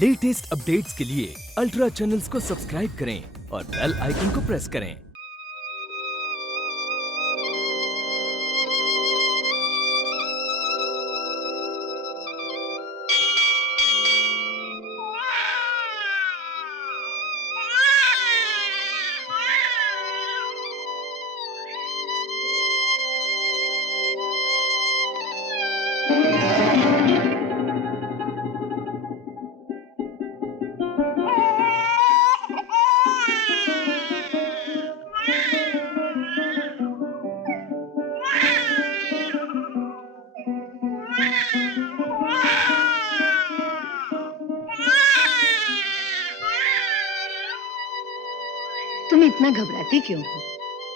Latest updates के लिए ultra channels को सब्सक्राइब करें और बेल आइकन को प्रेस करें। तुम इतना घबराती क्यों हो?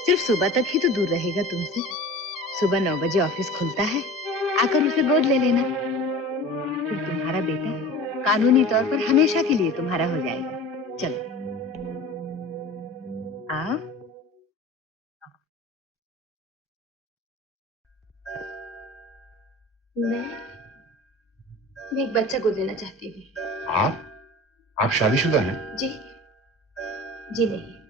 सिर्फ सुबह तक ही तो दूर रहेगा तुमसे। सुबह 9 बजे ऑफिस खुलता है, आकर उसे गोद ले लेना। फिर तुम्हारा बेटा कानूनी तौर पर हमेशा के लिए तुम्हारा हो जाएगा। चलो आओ। मैं एक बच्चा गोद लेना चाहती हूँ। आप शादीशुदा हैं? जी नहीं।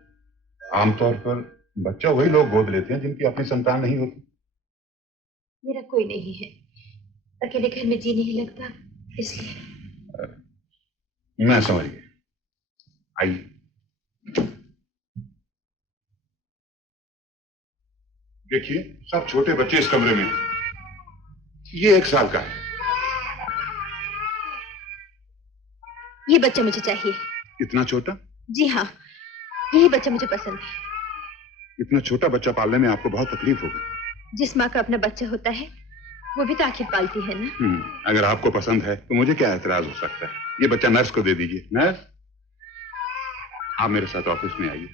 आमतौर पर बच्चा वही लोग गोद लेते हैं जिनकी अपनी संतान नहीं होती। मेरा कोई नहीं है, अकेले घर में जी नहीं लगता, इसलिए। मैं समझ गया। आइए। देखिए, सब छोटे बच्चे इस कमरे में हैं। ये 1 साल का है। ये बच्चा मुझे चाहिए। इतना छोटा? जी हाँ, यही बच्चा मुझे पसंद है। इतना छोटा बच्चा पालने में आपको बहुत तकलीफ होगी। जिस माँ का अपना बच्चा होता है वो भी तो आखिर पालती है ना। अगर आपको पसंद है तो मुझे क्या एतराज हो सकता है। ये बच्चा नर्स को दे दीजिए। नर्स, आप मेरे साथ ऑफिस में आइए।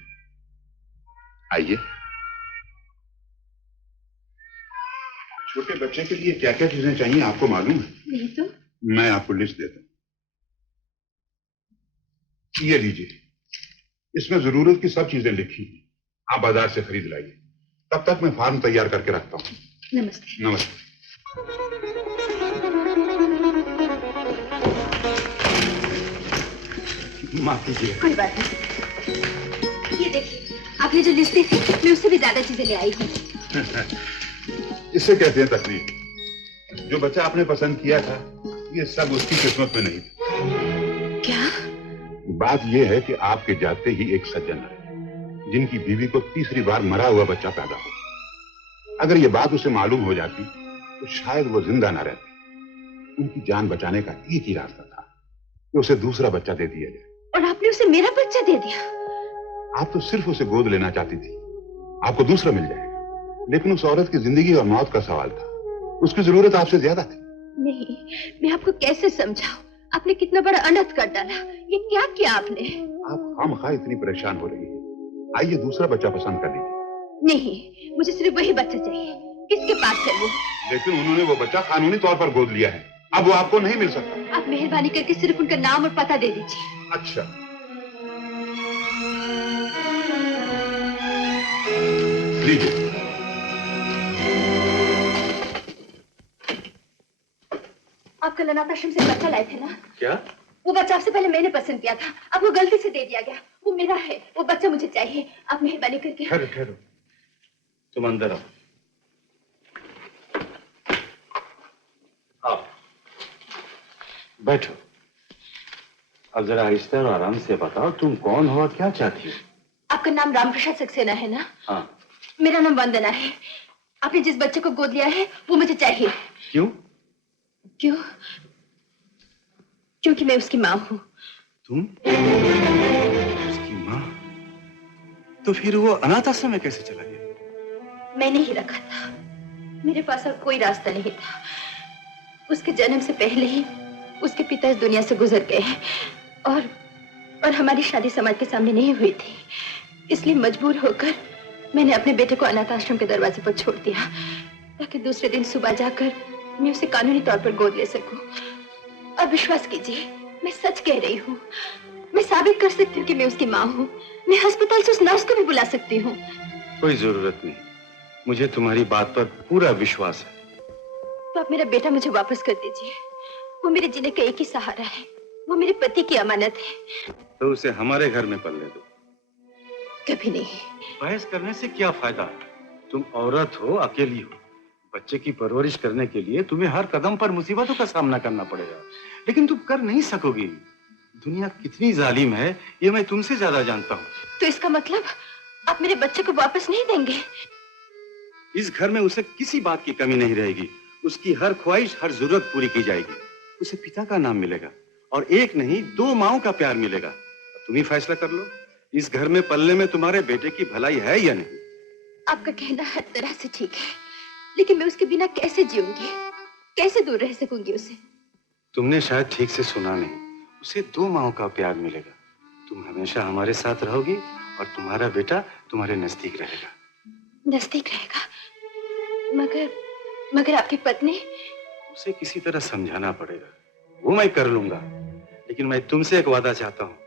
आइए। छोटे बच्चे के लिए क्या क्या चीजें चाहिए आपको मालूम है? नहीं तो। मैं आपको लिस्ट देता हूँ। ये लीजिए, इसमें जरूरत की सब चीजें लिखी हैं। आप बाजार से खरीद लाइए। तब तक मैं फॉर्म तैयार करके रखता हूँ। नमस्ते। नमस्ते। माफ कीजिए। कोई बात नहीं। ये देखिए, आपने जो लिस्ट दी थी मैं उससे भी ज्यादा चीजें ले आई हूँ। इसे कहते हैं तकलीफ। जो बच्चा आपने पसंद किया था ये सब उसकी किस्मत में नहीं थी। क्या? बात यह है कि आपके जाते ही एक सज्जन है जिनकी बीवी को तीसरी बार मरा हुआ बच्चा पैदा हो। अगर ये बात उसे मालूम हो जाती तो शायद वो जिंदा ना रहती। उनकी जान बचाने का एक ही रास्ता था कि उसे दूसरा बच्चा दे दिया जाए। और आपने उसे मेरा बच्चा दे दिया? आप तो सिर्फ उसे गोद लेना चाहती थी। आपको दूसरा मिल जाएगा, लेकिन उस औरत की जिंदगी और मौत का सवाल था। उसकी जरूरत आपसे ज्यादा थी। नहीं, मैं आपको कैसे समझाऊं? आपने कितना बड़ा अनर्थ कर डाला। ये क्या किया आपने? आप खामखा इतनी परेशान हो रही है। आइए दूसरा बच्चा पसंद कर लीजिए। नहीं, मुझे सिर्फ वही बच्चा चाहिए। किसके पास है वो? लेकिन उन्होंने वो बच्चा कानूनी तौर पर गोद लिया है। अब वो आपको नहीं मिल सकता। आप मेहरबानी करके सिर्फ उनका नाम और पता दे दीजिए। अच्छा, लीजिए। आप कल अनाथ आश्रम से बच्चा लाए थे ना? क्या? वो बच्चा आपसे पहले मैंने पसंद किया था, अब वो गलती से दे दिया गया। वो मेरा है, वो बच्चा मुझे चाहिए। आप मेहरबानी करके। ठहरो ठहरो, तुम अंदर आओ। आओ, बैठो। अब जरा आहिस्ता और आराम से बताओ, तुम कौन हो और क्या चाहती हो? आपका नाम रामप्रसाद सक्सेना है ना? हाँ। मेरा नाम वंदना है। आपने जिस बच्चे को गोद लिया है वो मुझे चाहिए। क्यों? क्यों? क्योंकि मैं उसकी माँ हूँ। तुम उसकी माँ? तो फिर वो अनाथ आश्रम में कैसे चला गया? मैंने ही रखा था, मेरे पास और कोई रास्ता नहीं था। उसके जन्म से पहले ही उसके पिता इस दुनिया से गुजर गए हैं और हमारी शादी समाज के सामने नहीं हुई थी। इसलिए मजबूर होकर मैंने अपने बेटे को अनाथ आश्रम के दरवाजे पर छोड़ दिया ताकि दूसरे दिन सुबह जाकर मैं उसे कानूनी तौर पर गोद ले सकूं। और विश्वास कीजिए, मैं सच कह रही हूँ। मैं साबित कर सकती हूँ कि मैं उसकी माँ हूँ। मैं अस्पताल से उस नर्स को भी बुला सकती हूँ। कोई जरूरत नहीं, मुझे तुम्हारी बात पर पूरा विश्वास है। तो आप मेरा बेटा मुझे वापस कर दीजिए। वो मेरे जीने का एक ही सहारा है। वो मेरे पति की अमानत है। तो उसे हमारे घर में पलने दो। कभी नहीं। बहस करने से क्या फायदा? तुम औरत हो, अकेली हो। बच्चे की परवरिश करने के लिए तुम्हें हर कदम पर मुसीबतों का सामना करना पड़ेगा, लेकिन तुम कर नहीं सकोगी। दुनिया कितनी जालिम है ये मैं तुमसे ज्यादा जानता हूँ। तो इसका मतलब आप मेरे बच्चे को वापस नहीं देंगे? इस घर में उसे किसी बात की कमी नहीं रहेगी। उसकी हर ख्वाहिश, हर जरूरत पूरी की जाएगी। उसे पिता का नाम मिलेगा और एक नहीं 2 माओं का प्यार मिलेगा। अब तुम ही फैसला कर लो, इस घर में पलने में तुम्हारे बेटे की भलाई है या नहीं? आपका कहना हर तरह से ठीक है, लेकिन मैं उसके बिना कैसे जीऊंगी, कैसे दूर रह सकूंगी उसे? तुमने शायद ठीक से सुना नहीं। उसे 2 माओं का प्यार मिलेगा। तुम हमेशा हमारे साथ रहोगी और तुम्हारा बेटा तुम्हारे नजदीक रहेगा। नजदीक रहेगा? मगर आपकी पत्नी? उसे किसी तरह समझाना पड़ेगा, वो मैं कर लूंगा। लेकिन मैं तुमसे एक वादा चाहता हूँ,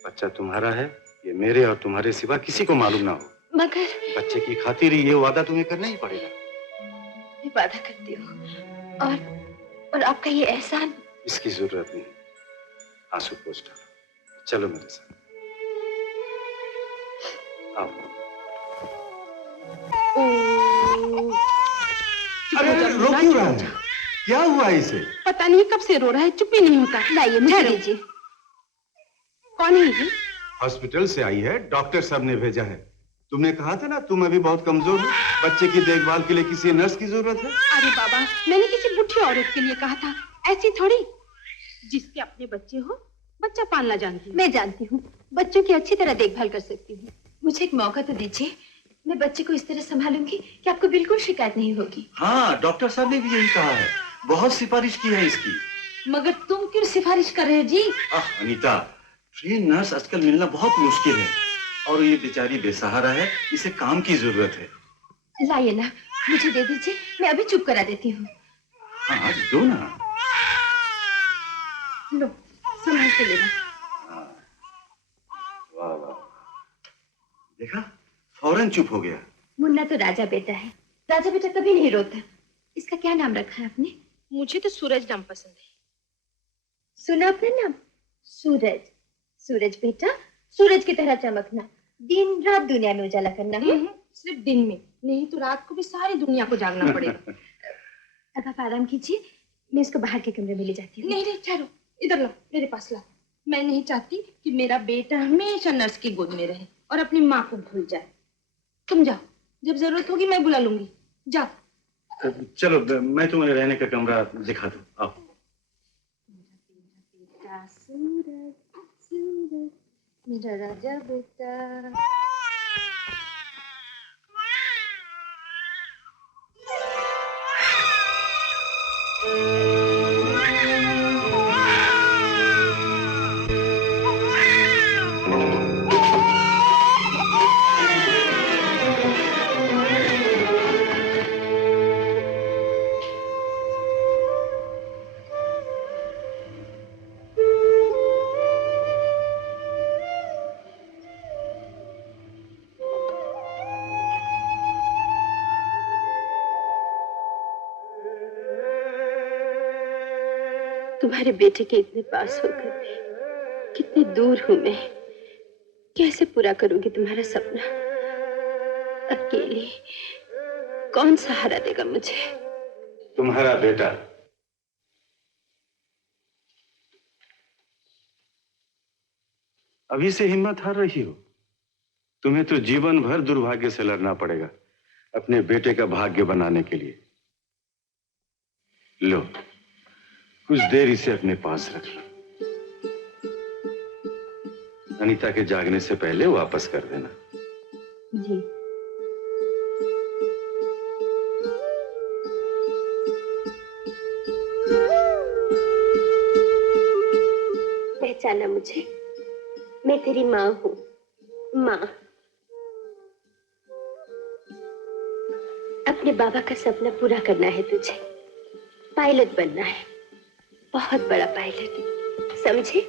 बच्चा तुम्हारा है, ये मेरे और तुम्हारे सिवा किसी को मालूम ना हो। मगर बच्चे की खातिर ये वादा तुम्हें करना ही पड़ेगा। मैं वादा करती हूँ। और आपका ये एहसान? इसकी जरूरत नहीं। आंसू पोंछ डालो, चलो मेरे साथ। आओ। अरे रो क्यों रहा है? क्या हुआ इसे? पता नहीं कब से रो रहा है, चुप ही नहीं होता। लाइए मुझे दीजिए। कौन है ये? हॉस्पिटल से आई है, डॉक्टर साहब ने भेजा है। तुमने कहा था ना तुम अभी बहुत कमजोर हो, बच्चे की देखभाल के लिए किसी नर्स की जरूरत है। अरे बाबा, मैंने किसी बुढ़ी औरत के लिए कहा था, ऐसी थोड़ी। जिसके अपने बच्चे हो, बच्चा पालना जानती हूँ। मैं जानती हूँ, बच्चों की अच्छी तरह देखभाल कर सकती हूँ। मुझे एक मौका तो दीजिए, मैं बच्चे को इस तरह संभालूंगी कि आपको बिल्कुल शिकायत नहीं होगी। हाँ, डॉक्टर साहब ने भी यही कहा है, बहुत सिफारिश की है इसकी। मगर तुम क्यों सिफारिश कर रहे हो जी? अनीता, ट्रेन नर्स आजकल मिलना बहुत मुश्किल है और ये बेचारी बेसहारा है, इसे काम की जरूरत है। लाइए ना, मुझे दे दीजिए, मैं अभी चुप करा देती हूँ। हाँ, दो ना। लो, संभाल के लेना। वाह वाह, देखा, फौरन चुप हो गया। मुन्ना तो राजा बेटा है, राजा बेटा कभी नहीं रोता। इसका क्या नाम रखा है आपने? मुझे तो सूरज नाम पसंद है। सुना अपना नाम? सूरज। सूरज बेटा, सूरज की तरह चमकना, दिन रात दुनिया में उजाला करना है। सिर्फ दिन में, नहीं तो रात को भी सारी दुनिया को जागना पड़ेगा। अब आप आराम कीजिए, मैं इसको बाहर के कमरे में ले जाती हूँ। नहीं नहीं, ठहरो, इधर लो, मेरे पास ला। मैं नहीं चाहती कि मेरा बेटा हमेशा नर्स की गोद में रहे और अपनी माँ को भूल जाए। तुम जाओ, जब जरूरत होगी मैं बुला लूंगी। जाओ। चलो, मैं तुम्हें रहने का कमरा दिखा दूं। आओ। बेटा सूरज, सूरज, मेरा राजा बेटा। तुम्हारे बेटे के इतने पास होकर भी कितनी दूर हूं मैं। कैसे पूरा करूंगी तुम्हारा सपना? अकेली कौन सहारा देगा मुझे? तुम्हारा बेटा। अभी से हिम्मत हार रही हो? तुम्हें तो जीवन भर दुर्भाग्य से लड़ना पड़ेगा अपने बेटे का भाग्य बनाने के लिए। लो, कुछ देर इसे अपने पास रख लो। अनीता के जागने से पहले वापस कर देना। जी। पहचाना मुझे? मैं तेरी माँ हूँ। माँ। अपने बाबा का सपना पूरा करना है तुझे। पायलट बनना है, बहुत बड़ा पायलट, समझे?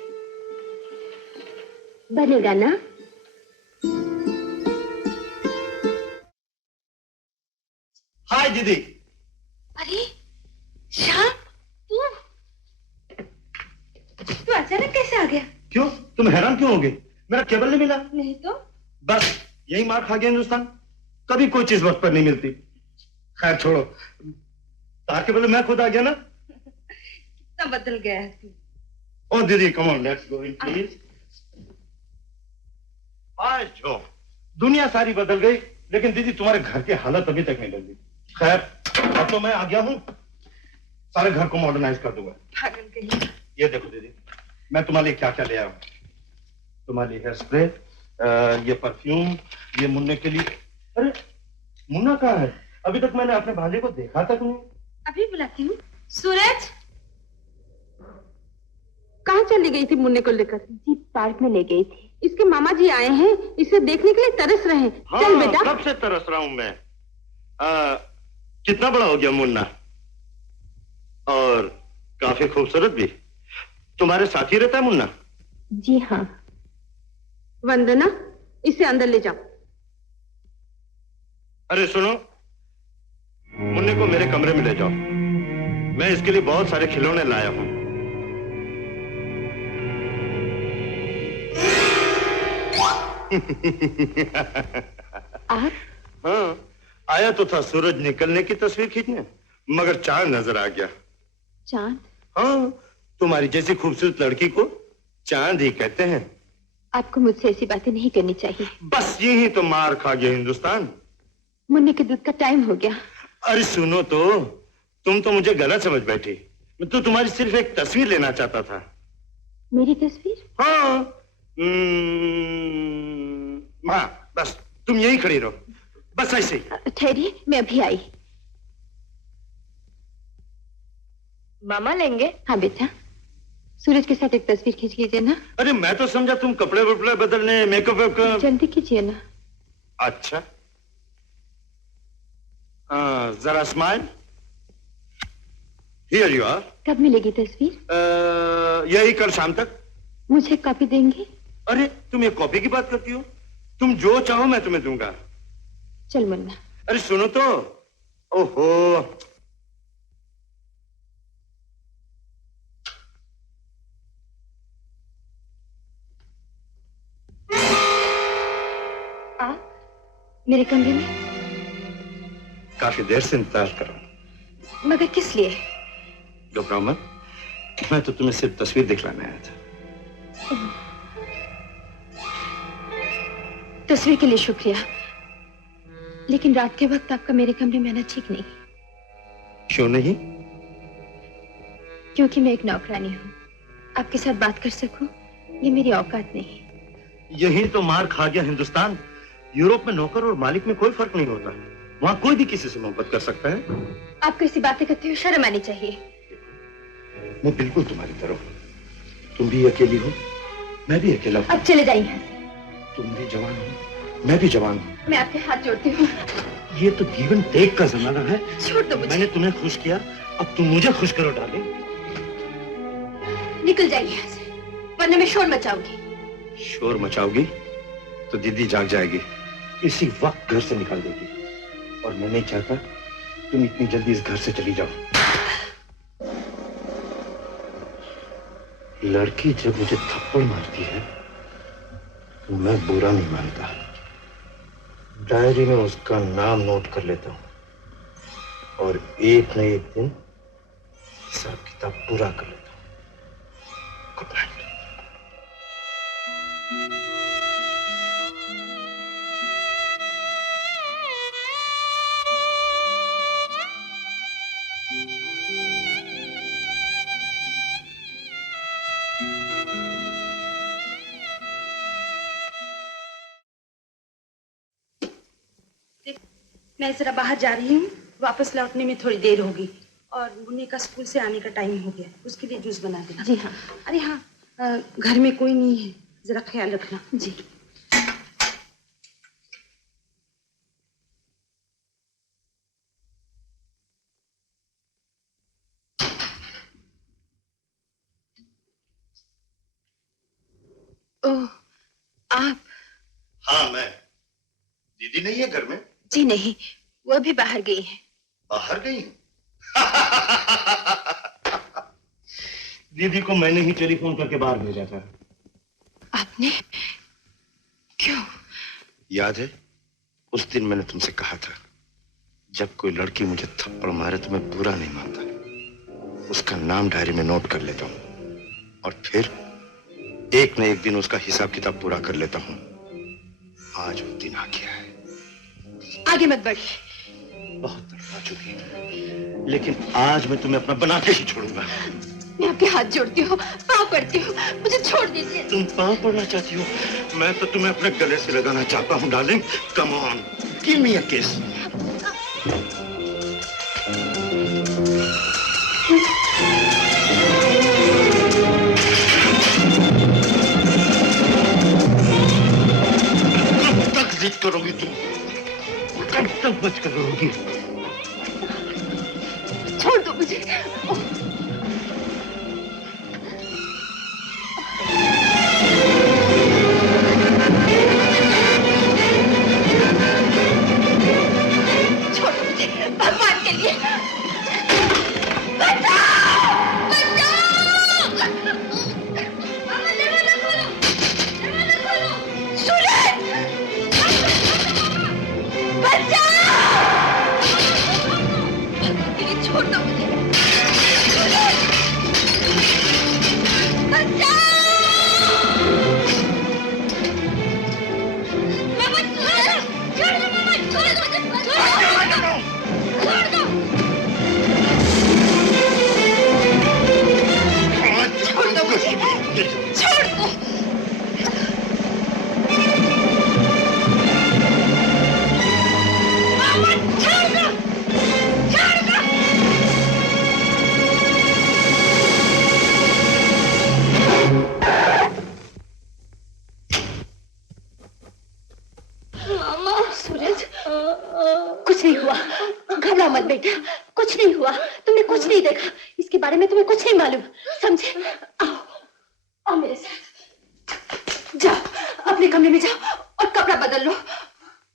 बनेगा ना? हाय दीदी। अरे श्याम, तू अचानक कैसे आ गया? क्यों, तुम हैरान क्यों होगे? मेरा केबल नहीं मिला। नहीं तो बस यही मार खा गया हिंदुस्तान, कभी कोई चीज वक्त पर नहीं मिलती। खैर छोड़ो, तार के बदले मैं खुद आ गया ना। कितना बदल गया है तू। ओ दीदी come on, let's go in please. आज जो दुनिया सारी बदल गई, लेकिन दीदी तुम्हारे घर की हालत अभी तक नहीं बदली। खैर अब तो मैं आ गया हूँ, सारे घर को मॉडर्नाइज कर दूंगा। पागल कहीं। ये देखो दीदी, मैं तुम्हारे लिए क्या क्या ले आया हूँ। तुम्हारे लिए हेयर स्प्रे, ये परफ्यूम, ये मुन्ने के लिए। अरे मुन्ना कहाँ है? अभी तक मैंने अपने भांजे को देखा तक नहीं। अभी बुलाती हूँ। सूरज, कहाँ चली गई थी मुन्ने को लेकर? जी पार्क में ले गई थी। इसके मामा जी आए हैं, इसे देखने के लिए तरस रहे हैं। हाँ, चल बेटा। कब से तरस रहा हूँ मैं। कितना बड़ा हो गया मुन्ना, और काफी खूबसूरत भी। तुम्हारे साथ ही रहता है मुन्ना? जी हाँ। वंदना, इसे अंदर ले जाओ। अरे सुनो, मुन्ने को मेरे कमरे में ले जाओ, मैं इसके लिए बहुत सारे खिलौने लाया हूँ। आप? हाँ, आया तो था सूरज निकलने की तस्वीर खींचने, मगर चांद नजर आ गया। चांद? हाँ, तुम्हारी जैसी खूबसूरत लड़की को चांद ही कहते हैं। आपको मुझसे ऐसी बातें नहीं करनी चाहिए। बस यही तो मार खा गया हिंदुस्तान। मुन्ने के दूध का टाइम हो गया। अरे सुनो तो, तुम तो मुझे गलत समझ बैठी। मैं तो तुम्हारी सिर्फ एक तस्वीर लेना चाहता था। मेरी तस्वीर? हाँ, हाँ, बस तुम यही खड़ी रहो, बस ऐसे ही। ठहरिए, मैं अभी आई। मामा लेंगे? हाँ बेटा, सूरज के साथ एक तस्वीर खींच लीजिए ना। अरे मैं तो समझा तुम कपड़े वपड़े बदलने, मेकअप वेकअप। जल्दी कीजिए ना। अच्छा, जरा स्माइल। Here you are. कब मिलेगी तस्वीर? यही कल शाम तक। मुझे कॉपी देंगे? अरे तुम ये कॉपी की बात करती हो? तुम जो चाहो मैं तुम्हें दूंगा। चल मुन्ना। अरे सुनो तो, ओहो, आप मेरे कमरे में? काफी देर से इंतजार कर रहा हूं। मगर किस लिए? घबराओ मत, मैं तो तुम्हें सिर्फ तस्वीर दिखलाने आया था। तस्वीर के लिए शुक्रिया, लेकिन रात के वक्त आपका मेरे कमरे में आना ठीक नहीं। क्यों नहीं? क्योंकि मैं एक नौकरानी हूँ। आपके साथ बात कर सकूं, ये मेरी औकात नहीं। यही तो मार खा गया हिंदुस्तान। यूरोप में नौकर और मालिक में कोई फर्क नहीं होता, वहां कोई भी किसी से मोहब्बत कर सकता है। आपको ऐसी बातें करते हुए शर्म आनी चाहिए। मैं बिल्कुल तुम्हारी तरह हूं। तुम भी अकेली हो, मैं भी अकेला हूं। अब चले जाइए यहाँ से। तुम भी जवान हो, मैं भी जवान हूं। मैं आपके हाथ जोड़ती हूँ। ये तो गिवन टेक का जमाना है। छोड़ दो मुझे। मैंने तुम्हें खुश किया, अब तुम मुझे खुश करो डार्लिंग। निकल जाइए यहाँ से, वरना मैं शोर मचाऊंगी। शोर मचाओगी तो दीदी जाग जाएगी, इसी वक्त घर से निकाल देगी, और मैं नहीं चाहता तुम इतनी जल्दी इस घर से चली जाओ। लड़की जब मुझे थप्पड़ मारती है तो मैं बुरा नहीं मानता, डायरी में उसका नाम नोट कर लेता हूं और एक न एक दिन हिसाब किताब पूरा कर लेता हूं। Good night. मैं जरा बाहर जा रही हूँ, वापस लौटने में थोड़ी देर होगी, और मुन्ने का स्कूल से आने का टाइम हो गया, उसके लिए जूस बना देना। जी हाँ। अरे हाँ, घर में कोई नहीं है, जरा ख्याल रखना। जी। ओह, आप? हाँ मैं। दीदी नहीं है घर में? जी नहीं, वो अभी बाहर गई है। बाहर गई? दीदी को मैंने ही टेलीफोन करके बाहर भेजा था। आपने? क्यों? याद है उस दिन मैंने तुमसे कहा था, जब कोई लड़की मुझे थप्पड़ मारे तो मैं बुरा नहीं मानता, उसका नाम डायरी में नोट कर लेता हूँ और फिर एक न एक दिन उसका हिसाब किताब पूरा कर लेता हूँ। आज वो दिन आ गया है। आगे मत बढ़िए। बहुत तड़पा चुकी हूँ, लेकिन आज मैं तुम्हें अपना बना के ही छोड़ूंगा। मैं आपके हाथ जोड़ती हूँ, पाँव पड़ती हूँ, मुझे छोड़ दीजिए। तुम पाँव पड़ना चाहती हो? मैं तो तुम्हें अपने गले से लगाना चाहता हूँ darling. Come on, give me a kiss. कब तक जिद करोगी तुम? कब तक बच कर रहोगी? छोड़ दो मुझे। भगवान के लिए बचाओ! बचाओ! मामा दरवाजा खोलो! दरवाजा खोलो! सूरज! बचाओ! भगवान के लिए छोड़ दो मुझे! सूरज! बचाओ! मामा सूरज! छोड़ दो मामा! छोड़ दो मुझे! छोड़ दो! छोड़ दो! छोड़ दो मुझे! छोड़ दो! मामा छोड़ दो! छोड़ दो! मामा सूरज कुछ नहीं हुआ, घबराओ मत बेटा, कुछ नहीं हुआ, तुमने कुछ नहीं देखा, इसके बारे में तुम्हें कुछ नहीं मालूम, समझे? आओ आओ मेरे साथ, जाओ अपने कमरे में जाओ और कपड़ा बदल लो,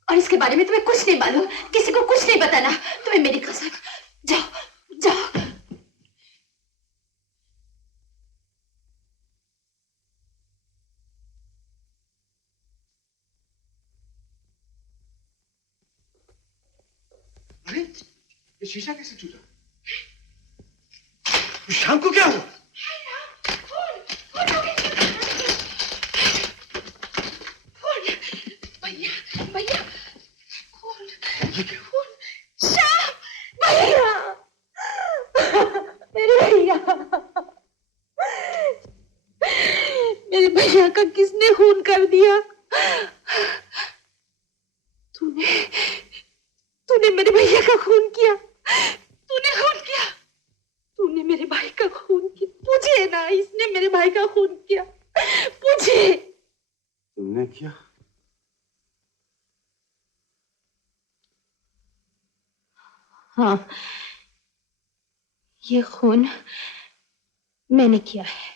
और इसके बारे में तुम्हें कुछ नहीं मालूम, किसी को कुछ नहीं बताना, तुम्हें मेरी कसम। जाओ जाओ। अरे ये शीशा कैसे टूटा? शाम को क्या हुआ? भैया भैया श्याम भैया, मेरे भैया, मेरे भैया का किसने खून कर दिया? तूने मेरे भैया का खून किया, तूने खून किया, तूने मेरे भाई का खून किया। पूछिए ना, इसने मेरे भाई का खून किया, पूछिए। तुमने किया? हाँ, ये खून मैंने किया है।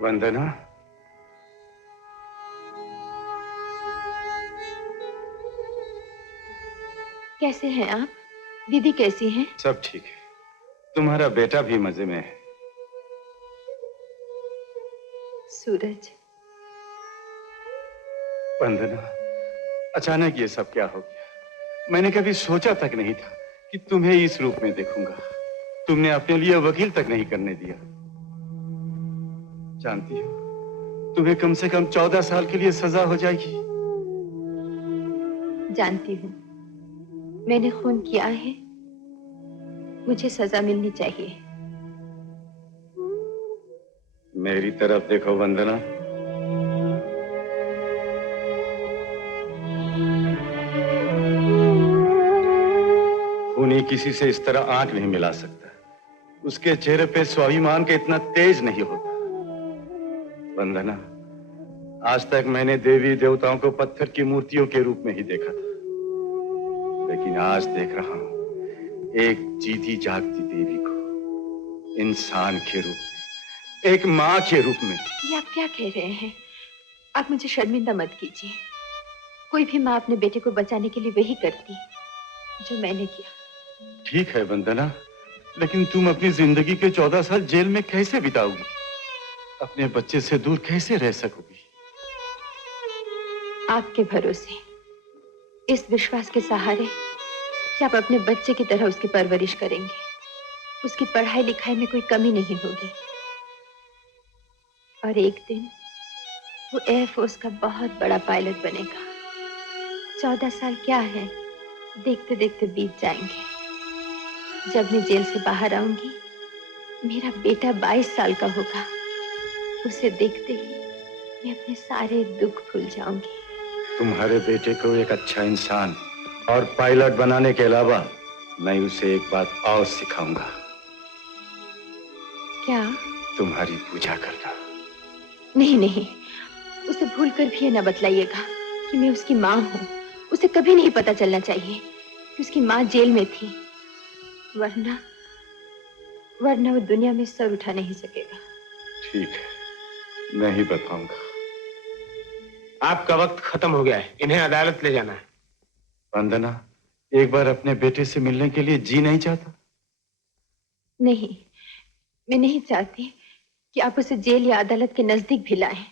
वंदना, कैसे हैं आप? दीदी कैसी हैं? सब ठीक है। तुम्हारा बेटा भी मजे में है। सूरज। वंदना, अचानक ये सब क्या हो गया? मैंने कभी सोचा तक नहीं था कि तुम्हें इस रूप में देखूंगा। तुमने अपने लिए वकील तक नहीं करने दिया। जानती हो, तुम्हें कम से कम 14 साल के लिए सजा हो जाएगी। जानती हूँ, मैंने खून किया है, मुझे सजा मिलनी चाहिए। मेरी तरफ देखो वंदना। खूनी किसी से इस तरह आंख नहीं मिला सकता। उसके चेहरे पे स्वाभिमान का इतना तेज नहीं होता। वंदना, आज तक मैंने देवी देवताओं को पत्थर की मूर्तियों के रूप में ही देखा था, लेकिन आज देख रहा हूं एक जीती जागती देवी को इंसान के रूप में, एक माँ के रूप में। ये आप क्या कह रहे हैं? आप मुझे शर्मिंदा मत कीजिए। कोई भी माँ अपने बेटे को बचाने के लिए वही करती जो मैंने किया। ठीक है वंदना, लेकिन तुम अपनी जिंदगी के 14 साल जेल में कैसे बिताओगी? अपने बच्चे से दूर कैसे रह सकोगी? आपके भरोसे, इस विश्वास के सहारे कि आप अपने बच्चे की तरह उसकी परवरिश करेंगे। उसकी पढ़ाई लिखाई में कोई कमी नहीं होगी और एक दिन वो एयरफोर्स का बहुत बड़ा पायलट बनेगा। 14 साल क्या है, देखते देखते बीत जाएंगे। जब मैं जेल से बाहर आऊंगी, मेरा बेटा 22 साल का होगा। उसे देखते ही मैं अपने सारे दुख भूल जाऊंगी। तुम्हारे बेटे को एक अच्छा इंसान और पायलट बनाने के अलावा मैं उसे एक बात और सिखाऊंगा। क्या? तुम्हारी पूजा करना। नहीं नहीं, उसे भूल कर भी ये न बतलाइएगा कि मैं उसकी माँ हूँ। उसे कभी नहीं पता चलना चाहिए कि उसकी माँ जेल में थी, वरना वो दुनिया में सर उठा नहीं सकेगा। ठीक है, मैं ही बताऊंगा। आपका वक्त खत्म हो गया है, इन्हें अदालत ले जाना है। वंदना, एक बार अपने बेटे से मिलने के लिए जी नहीं चाहता? नहीं, मैं नहीं चाहती कि आप उसे जेल या अदालत के नजदीक भी लाएं।